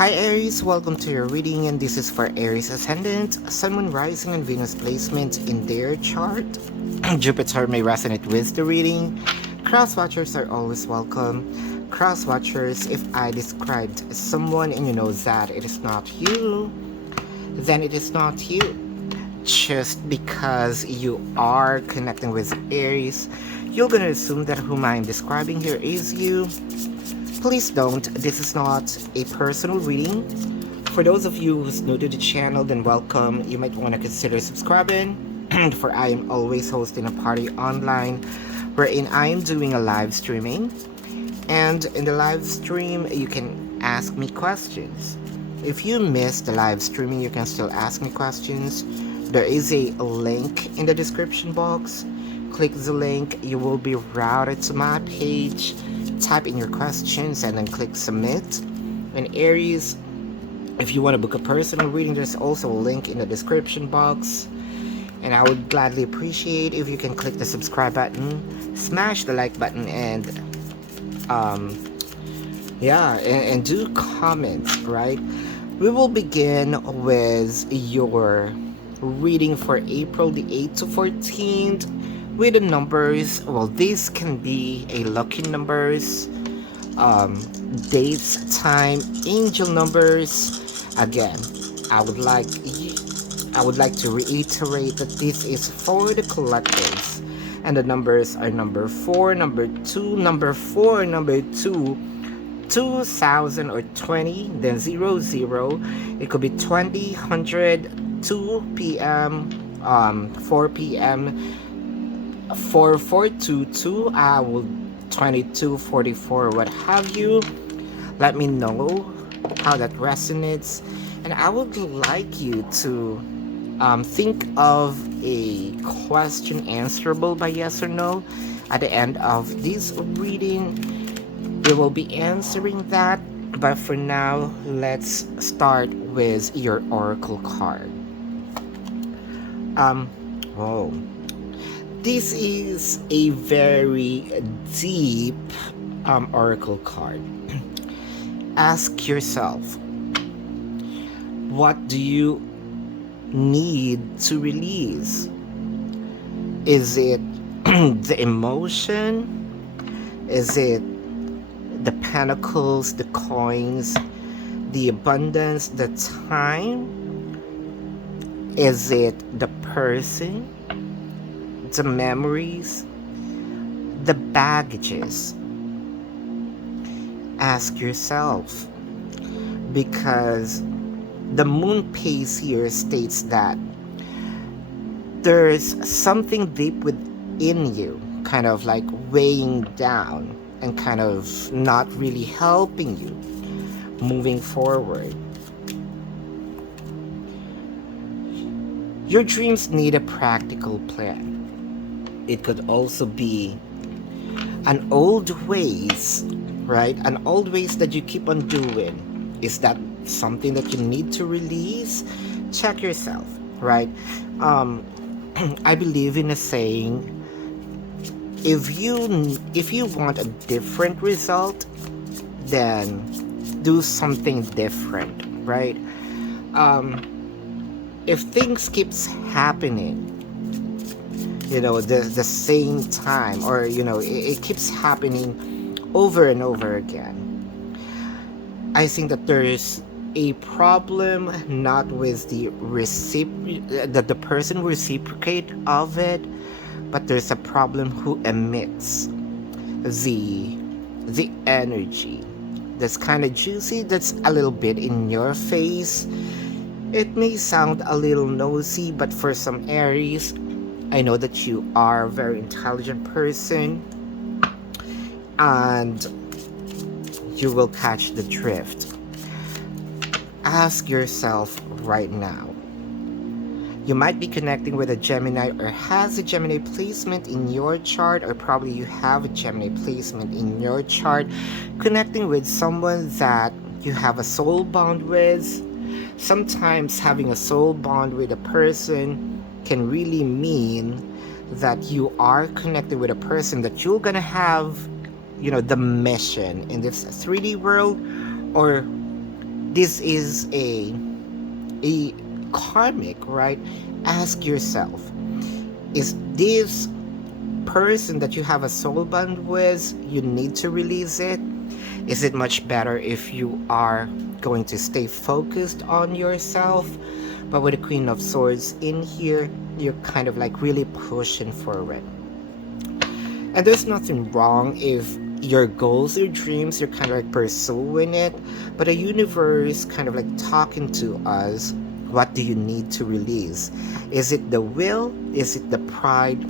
Hi Aries, welcome to your reading, and this is for Aries Ascendant, Sun, Moon, Rising, and Venus placement in their chart. Jupiter may resonate with the reading. Cross watchers are always welcome. Cross watchers, if I described someone and you know that it is not you, then it is not you. Just because you are connecting with Aries, you're gonna assume that whom I'm describing here is you. Please don't. This is not a personal reading. For those of you who's new to the channel, then welcome. You might want to consider subscribing. For I am always hosting a party online wherein I am doing a live streaming. And in the live stream, you can ask me questions. If you missed the live streaming, you can still ask me questions. There is a link in the description box. Click the link. You will be routed to my page. Type in your questions and then click submit. And Aries, if you want to book a personal reading, there's also a link in the description box. And I would gladly appreciate if you can click the subscribe button, smash the like button, and and do comments, right? We will begin with your reading for April the 8th to 14th with the numbers. Well, these can be a lucky numbers, dates, time, angel numbers. Again, I would like to reiterate that this is for the collectives, and the numbers are number 4, number 2, number 4, number 2, 2000 or 20, then 00. It could be 20, 100, 2 p.m., 4 p.m., 4422, I will 22, 44, what have you. Let me know how that resonates, and I would like you to think of a question answerable by yes or no. At the end of this reading, we will be answering that, but for now, let's start with your oracle card. Whoa. This is a very deep oracle card. Ask yourself, what do you need to release? Is it the emotion? Is it the pentacles, the coins, the abundance, the time? Is it the person? The memories, the baggages? Ask yourself, because the moon pace here states that there's something deep within you, kind of like weighing down and kind of not really helping you moving forward. Your dreams need a practical plan. It could also be an old ways, right? An old ways that you keep on doing. Is that something that you need to release? Check yourself, right? I believe in a saying, if you want a different result, then do something different, right? If things keeps happening, the same time, or it keeps happening over and over again, I think that there is a problem, not with the person reciprocate of it, but there's a problem who emits the energy that's kind of juicy, that's a little bit in your face. It may sound a little nosy, but for some Aries, I know that you are a very intelligent person and you will catch the drift. Ask yourself right now. You might be connecting with a Gemini or has a Gemini placement in your chart, or probably you have a Gemini placement in your chart, connecting with someone that you have a soul bond with. Sometimes having a soul bond with a person can really mean that you are connected with a person that you're gonna have, the mission in this 3D world, or This is a karmic, right? Ask yourself, is this person that you have a soul bond with, you need to release it? Is it much better if you are going to stay focused on yourself? But with the Queen of Swords in here, you're kind of like really pushing forward. And there's nothing wrong if your goals, your dreams, you're kind of like pursuing it, but the universe kind of like talking to us. What do you need to release? Is it the will? Is it the pride?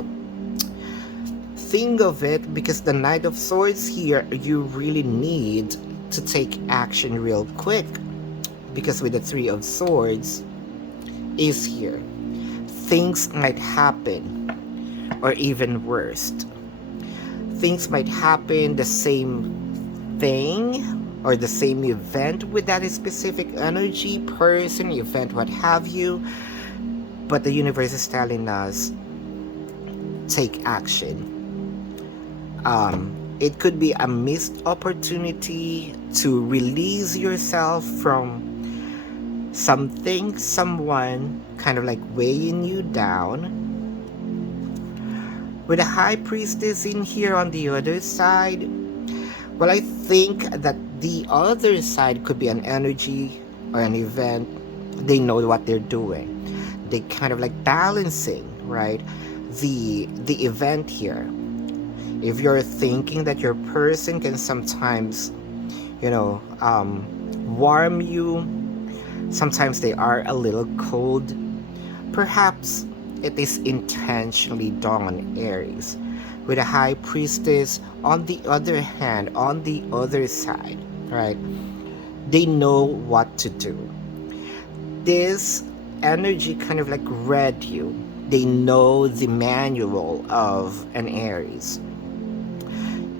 Think of it, because the Knight of Swords here, you really need to take action real quick, because with the Three of Swords is here, things might happen, or even worse, things might happen the same thing or the same event with that specific energy, person, event, what have you, but the universe is telling us take action. It could be a missed opportunity to release yourself from something, someone kind of like weighing you down. With a High Priestess in here on the other side, well, I think that the other side could be an energy or an event. They know what they're doing. They kind of like balancing, right? The event here. If you're thinking that your person can sometimes, warm you, sometimes they are a little cold, perhaps it is intentionally done on Aries. With a High Priestess, on the other hand, on the other side, right? They know what to do. This energy kind of like read you. They know the manual of an Aries.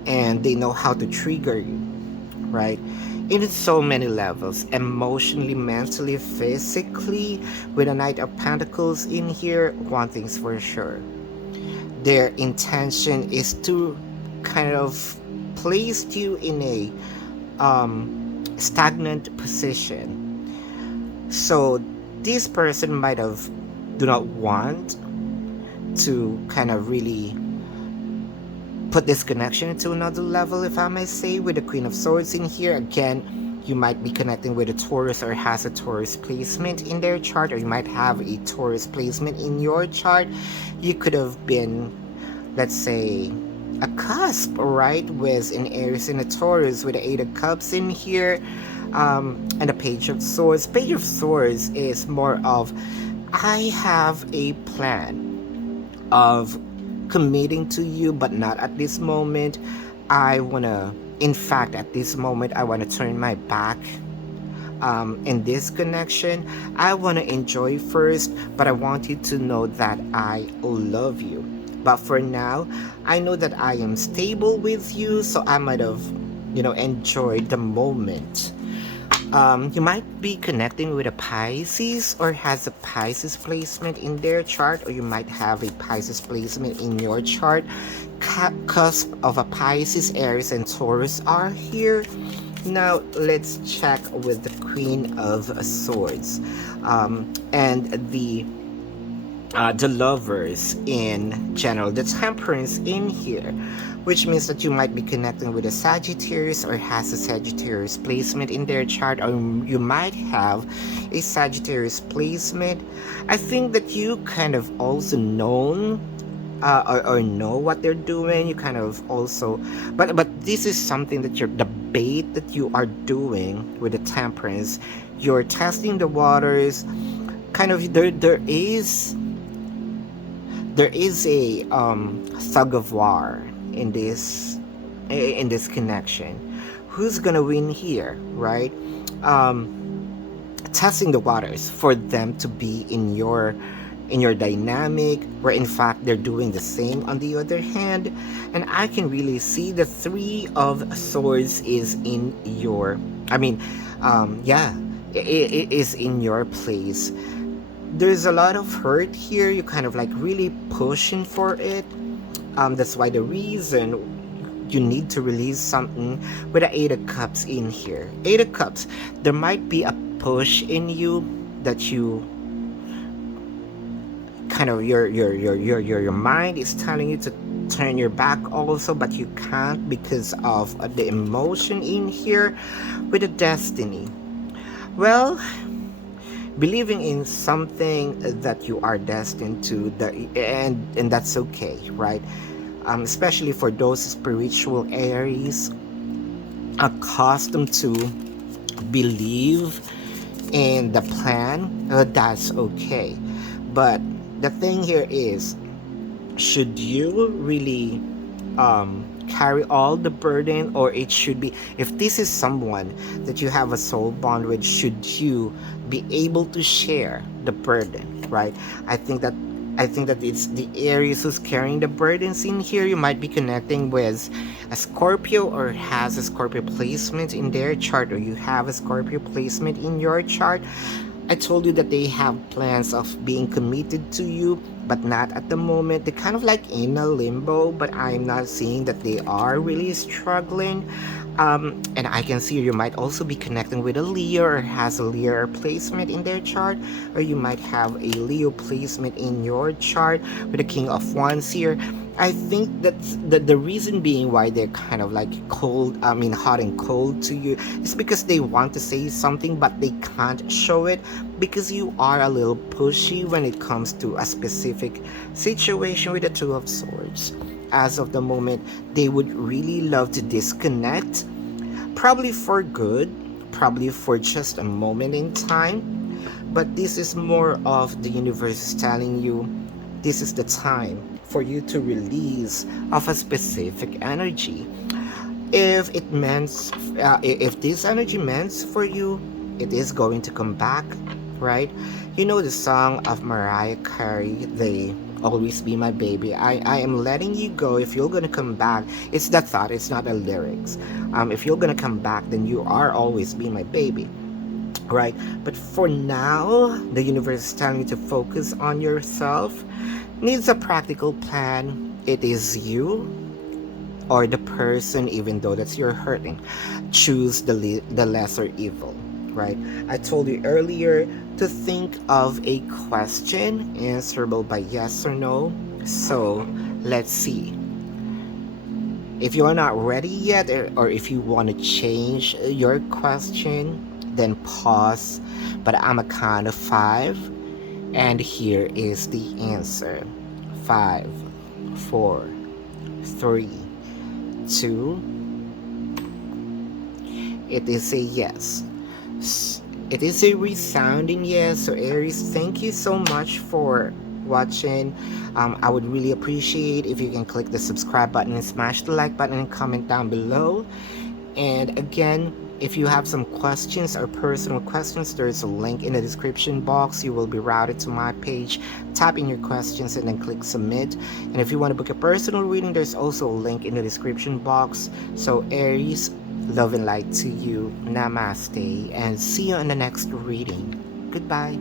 And they know how to trigger you, right? In so many levels, emotionally, mentally, physically. With a Knight of Pentacles in here, one thing's for sure. Their intention is to kind of place you in a stagnant position. So this person might have do not want to kind of really put this connection to another level, if I may say. With the Queen of Swords in here, again, you might be connecting with a Taurus or has a Taurus placement in their chart, or you might have a Taurus placement in your chart. You could have been, let's say, a cusp, right, with an Aries and a Taurus, with the Eight of Cups in here, and a Page of Swords. Page of Swords is more of, I have a plan of committing to you, but not at this moment. In fact, at this moment, I want to turn my back in this connection. I want to enjoy first, but I want you to know that I love you. But for now, I know that I am stable with you, so I might have, enjoyed the moment. You might be connecting with a Pisces or has a Pisces placement in their chart, or you might have a Pisces placement in your chart. Cusp of a Pisces, Aries, and Taurus are here. Now let's check with the Queen of Swords and the Lovers in general, the Temperance in here, which means that you might be connecting with a Sagittarius or has a Sagittarius placement in their chart, or you might have a Sagittarius placement. I think that you kind of also know or know what they're doing. You kind of also, but this is something that the bait that you are doing with the Temperance. You're testing the waters. Kind of there is a tug of war in this connection. Who's gonna win here, right? Testing the waters for them to be in your dynamic, where in fact they're doing the same on the other hand. And I can really see the Three of Swords is in your, it is in your place. There's a lot of hurt here. You kind of like really pushing for it. That's why the reason that you need to release something with the Eight of Cups in here. Eight of Cups, there might be a push in you that you kind of your mind is telling you to turn your back also, but you can't because of the emotion in here with the destiny. Well, believing in something that you are destined to, and that's okay, right? Especially for those spiritual Aries accustomed to believe in the plan, that's okay. But the thing here is, should you really carry all the burden, or it should be, if this is someone that you have a soul bond with, should you be able to share the burden, right? I think that it's the Aries who's carrying the burdens in here. You might be connecting with a Scorpio, or has a Scorpio placement in their chart, or you have a Scorpio placement in your chart. I told you that they have plans of being committed to you, but not at the moment. They're kind of like in a limbo, but I'm not seeing that they are really struggling. And I can see you might also be connecting with a Leo, or has a Leo placement in their chart, or you might have a Leo placement in your chart with the King of Wands here. I think that the reason being why they're kind of like cold, I mean hot and cold to you, is because they want to say something but they can't show it, because you are a little pushy when it comes to a specific situation with the Two of Swords. As of the moment, they would really love to disconnect, probably for good, probably for just a moment in time, but this is more of the universe telling you this is the time for you to release of a specific energy. If it meant, if this energy meant for you, it is going to come back, right? You know the song of Mariah Carey, they always be my baby. I am letting you go. If you're gonna come back, it's that thought, it's not the lyrics. If you're gonna come back, then you are always be my baby, right? But for now, the universe is telling you to focus on yourself. Needs a practical plan. It is you or the person, even though that's you're hurting. Choose the lesser evil, right? I told you earlier to think of a question answerable by yes or no. So let's see. If you are not ready yet, or if you want to change your question, then pause. But I'm a count of 5, and here is the answer. 5, 4, 3, 2. It is a yes. It is a resounding yes. So Aries, thank you so much for watching. I would really appreciate if you can click the subscribe button and smash the like button and comment down below. And again, if you have some questions or personal questions, there's a link in the description box. You will be routed to my page. Tap in your questions and then click submit. And if you want to book a personal reading, there's also a link in the description box. So Aries, love and light to you. Namaste, and see you in the next reading. Goodbye.